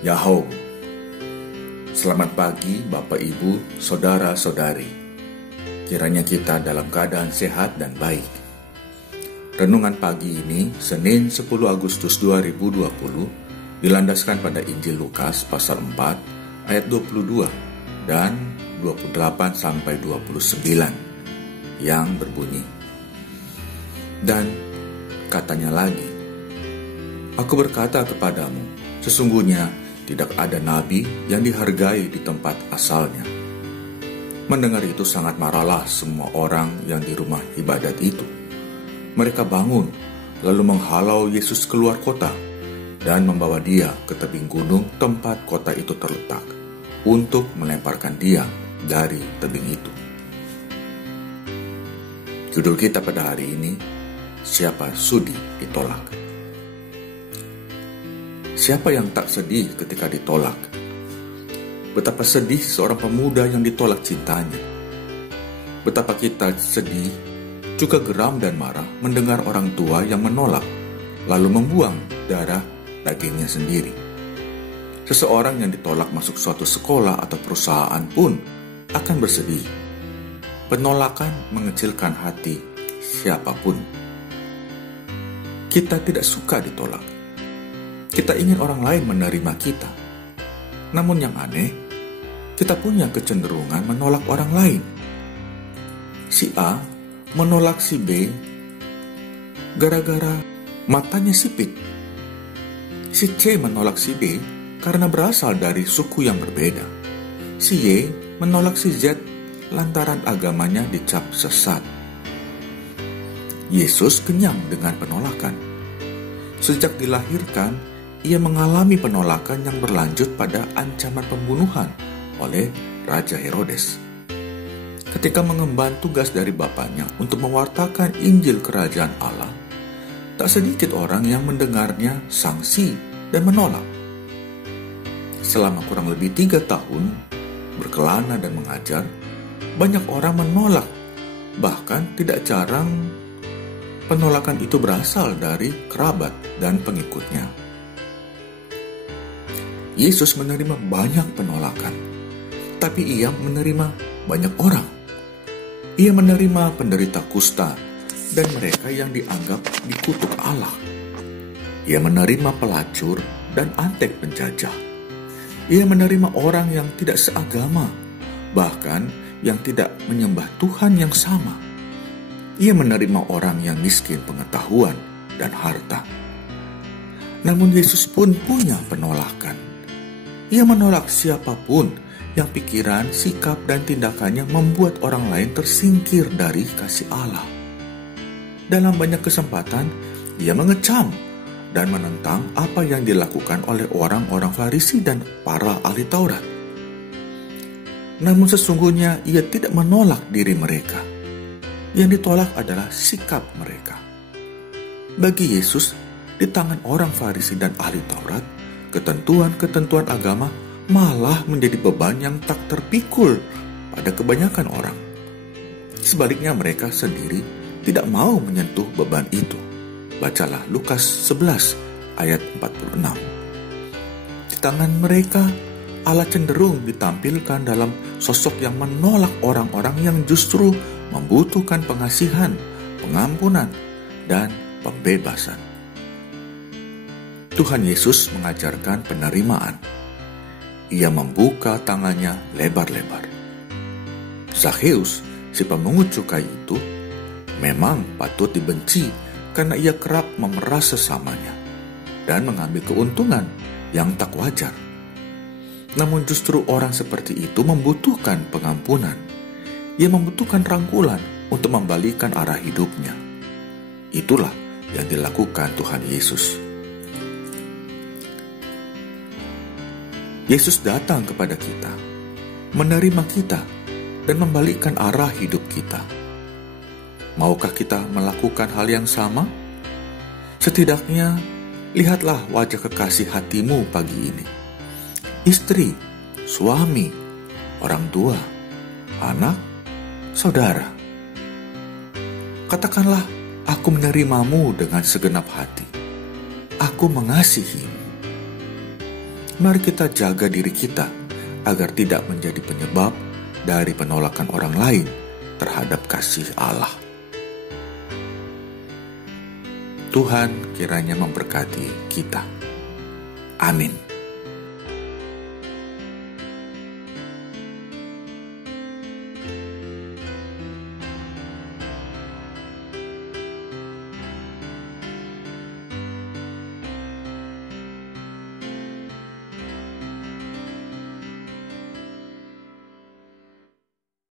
Yahoo. Selamat pagi Bapak Ibu, Saudara-saudari. Kiranya kita dalam keadaan sehat dan baik. Renungan pagi ini, Senin 10 Agustus 2020, dilandaskan pada Injil Lukas pasal 4 ayat 22 dan 28 sampai 29 yang berbunyi. Dan katanya lagi, "Aku berkata kepadamu, sesungguhnya tidak ada nabi yang dihargai di tempat asalnya." Mendengar itu sangat marahlah semua orang yang di rumah ibadat itu. Mereka bangun, lalu menghalau Yesus keluar kota dan membawa dia ke tebing gunung tempat kota itu terletak, untuk melemparkan dia dari tebing itu. Judul kita pada hari ini, siapa sudi ditolak? Siapa yang tak sedih ketika ditolak? Betapa sedih seorang pemuda yang ditolak cintanya. Betapa kita sedih, juga geram dan marah mendengar orang tua yang menolak, lalu membuang darah dagingnya sendiri. Seseorang yang ditolak masuk suatu sekolah atau perusahaan pun akan bersedih. Penolakan mengecilkan hati siapapun. Kita tidak suka ditolak. Kita ingin orang lain menerima kita. Namun yang aneh, kita punya kecenderungan menolak orang lain. Si A menolak si B gara-gara matanya sipit. Si C menolak si D karena berasal dari suku yang berbeda. Si Y menolak si Z lantaran agamanya dicap sesat. Yesus kenyang dengan penolakan. Sejak dilahirkan, ia mengalami penolakan yang berlanjut pada ancaman pembunuhan oleh Raja Herodes. Ketika mengemban tugas dari bapaknya untuk mewartakan Injil Kerajaan Allah, tak sedikit orang yang mendengarnya sangsi dan menolak. Selama kurang lebih 3 tahun berkelana dan mengajar, banyak orang menolak. Bahkan tidak jarang penolakan itu berasal dari kerabat dan pengikutnya. Yesus menerima banyak penolakan, tapi ia menerima banyak orang. Ia menerima penderita kusta dan mereka yang dianggap dikutuk Allah. Ia menerima pelacur dan antek penjajah. Ia menerima orang yang tidak seagama, bahkan yang tidak menyembah Tuhan yang sama. Ia menerima orang yang miskin pengetahuan dan harta. Namun Yesus pun punya penolakan. Ia menolak siapapun yang pikiran, sikap, dan tindakannya membuat orang lain tersingkir dari kasih Allah. Dalam banyak kesempatan, ia mengecam dan menentang apa yang dilakukan oleh orang-orang Farisi dan para ahli Taurat. Namun sesungguhnya ia tidak menolak diri mereka. Yang ditolak adalah sikap mereka. Bagi Yesus, di tangan orang Farisi dan ahli Taurat, ketentuan-ketentuan agama malah menjadi beban yang tak terpikul pada kebanyakan orang. Sebaliknya mereka sendiri tidak mau menyentuh beban itu. Bacalah Lukas 11 ayat 46. Di tangan mereka, Allah cenderung ditampilkan dalam sosok yang menolak orang-orang yang justru membutuhkan pengasihan, pengampunan, dan pembebasan. Tuhan Yesus mengajarkan penerimaan. Ia membuka tangannya lebar-lebar. Zakheus, si pemungut cukai itu, memang patut dibenci karena ia kerap memeras sesamanya dan mengambil keuntungan yang tak wajar. Namun justru orang seperti itu membutuhkan pengampunan. Ia membutuhkan rangkulan untuk membalikan arah hidupnya. Itulah yang dilakukan Tuhan Yesus. Yesus datang kepada kita, menerima kita, dan membalikkan arah hidup kita. Maukah kita melakukan hal yang sama? Setidaknya, lihatlah wajah kekasih hatimu pagi ini. Istri, suami, orang tua, anak, saudara. Katakanlah, aku menerimamu dengan segenap hati. Aku mengasihimu. mari kita jaga diri kita agar tidak menjadi penyebab dari penolakan orang lain terhadap kasih Allah. Tuhan kiranya memberkati kita. Amin.